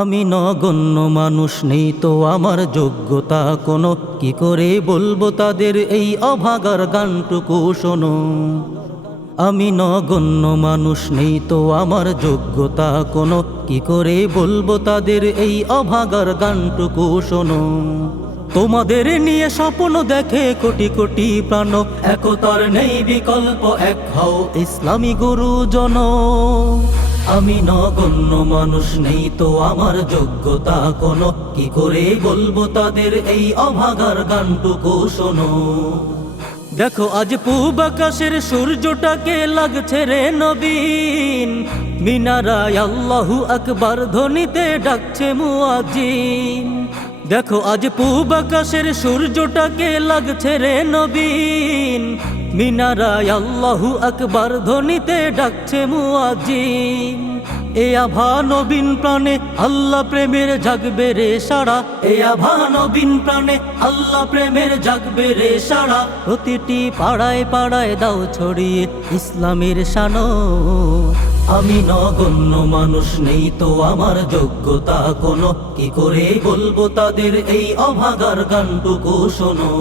আমি নগণ্য মানুষ, নেই তো আমার যোগ্যতা কোনো, কি করে বলবো তাদের এই অভাগার গানটুকু শোনো। আমি নগণ্য মানুষ, নেই তো আমার যোগ্যতা কোনো, কি করে বলবো তাদের এই অভাগার গানটুকু শোনো। তোমাদের নিয়ে স্বপ্ন দেখে কোটি কোটি প্রাণ, একতার নেই বিকল্প, এক হও ইসলামী গুরুজন। আমি নগণ্য মানুষ, নেই তো আমার যোগ্যতা কোনো, কি করে বলবো তাদের এই অভাগার গানটুকু শোনো। দেখো আজ পূব আকাশের সূর্যটাকে লাগছে রে নবীন, মিনারায় আল্লাহু আকবার ধ্বনিতে ডাকছে মুয়াজ্জিন। দেখো আজ পূব আকাশের সূর্যটাকে লাগছে রে নবীন, মিনারায় আল্লাহু আকবার ধ্বনিতে ডাকছে মুয়াজ্জিন। এ আভা নবীন প্রাণে আল্লাহ প্রেমের জাগবে রে সারা, এ আভা নবীন প্রাণে আল্লাহ প্রেমের জাগবে রে সারা। প্রতিটি পাড়ায় পাড়ায় দাও ছড়িয়ে ইসলামের শানো। আমি নগণ্য মানুষ, নেই তো আমার যোগ্যতা কোনো, কি করে বলবো তাদের এই অভাগার গানটুকু শোনো।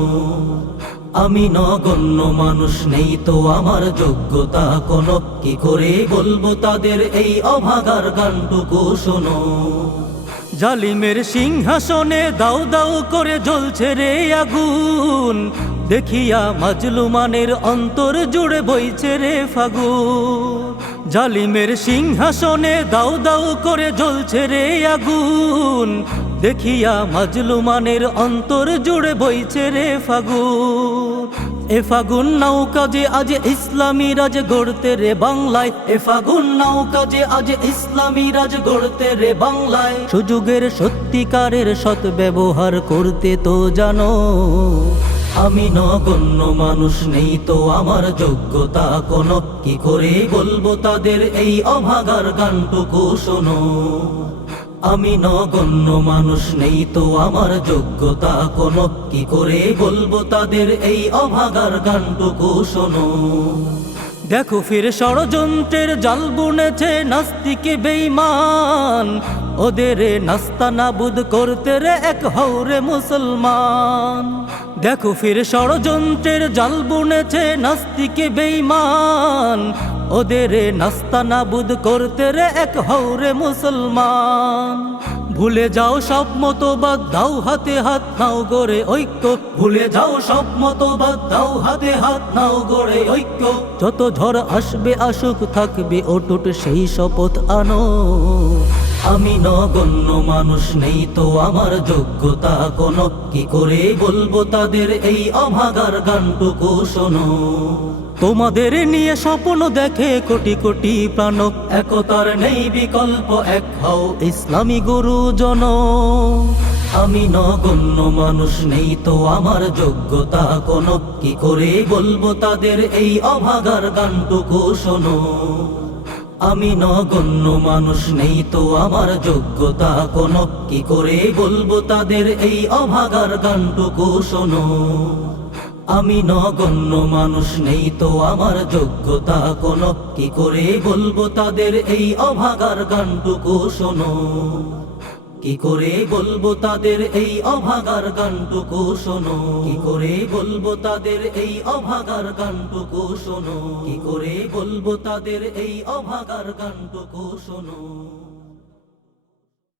আমি নগণ্য মানুষ, নেই তো আমার যোগ্যতা কোনো, কি করে বলবো তাদের এই অভাগার গানটুকু শোনো। জালিমের সিংহাসনে দাও দাও করে জ্বলছে রে আগুন, দেখিয়া মাজলুমানের অন্তর জুড়ে বইছে রে ফাগুন। জালিমের সিংহাসনে দাও দাও করে জ্বলছে রে আগুন, দেখিয়া মাজলুমানের অন্তর জুড়ে বইছে রে ফাগুন। এ ফাগুন নৌকা যে আজ ইসলামী রাজ গড়তে রে বাংলায়, এ ফাগুন নৌকা যে আজ ইসলামী রাজ গড়তে রে বাংলায়। সুযোগের সত্যিকারের সৎ ব্যবহার করতে তো জানো। আমি নগণ্য মানুষ, নেই তো আমার যোগ্যতা কোনো, কি করে বলবো তাদের এই অভাগার গানটুকু শোনো। আমি নগণ্য মানুষ, নেই তো আমার যোগ্যতা কোনো, কি করে বলবো তাদের এই অভাগার গানটুকু শোনো। দেখো ফির ষড়যন্ত্রের জাল বুনেছে নাস্তিকে বেঈমান, ওদের নাস্তানাবুদ করতে রে এক হওরে মুসলমান। দেখো ফির ষড়যন্ত্রের জাল বুনেছে নাস্তিকে বেঈমান, ওদের নাস্তানাবুদ করতে রে এক হওরে মুসলমান। ভুলে যাও সব মতবাদ, দাও হাতে হাত নাও গড়ে ঐক্য, ভুলে যাও সব মতবাদ, দাও হাতে হাত নাও গড়ে ঐক্য। যত ঝড় আসবে আসুক, থাকবে অটুট সেই শপথ আনো। আমি নগণ্য মানুষ, নেই তো আমার যোগ্যতা কোনো, কি করে বলবো তাদের এই অভাগার গানটুকু শোনো। তোমাদের নিয়ে স্বপ্ন দেখে কোটি কোটি প্রাণ, একতার নেই বিকল্প, এক হও ইসলামী গুরুজন। আমি নগণ্য মানুষ, নেই তো আমার যোগ্যতা কোনো, কি করে বলবো তাদের এই অভাগার গানটুকু শোনো। আমি নগণ্য মানুষ, নেই তো আমার যোগ্যতা কোনো, কি করে বলবো তাদের এই অভাগার গানটুকু শোনো। আমি নগণ্য মানুষ, নেই তো আমার যোগ্যতা কোনো, কি করে বলবো তাদের এই অভাগার গানটুকু শোনো। কি করে বলবো তাদের এই অভাগার গানটুকু শোনো, কি করে বলবো তাদের এই অভাগার গানটুকু শোনো, কি করে বলবো তাদের এই অভাগার গানটুকু শোনো।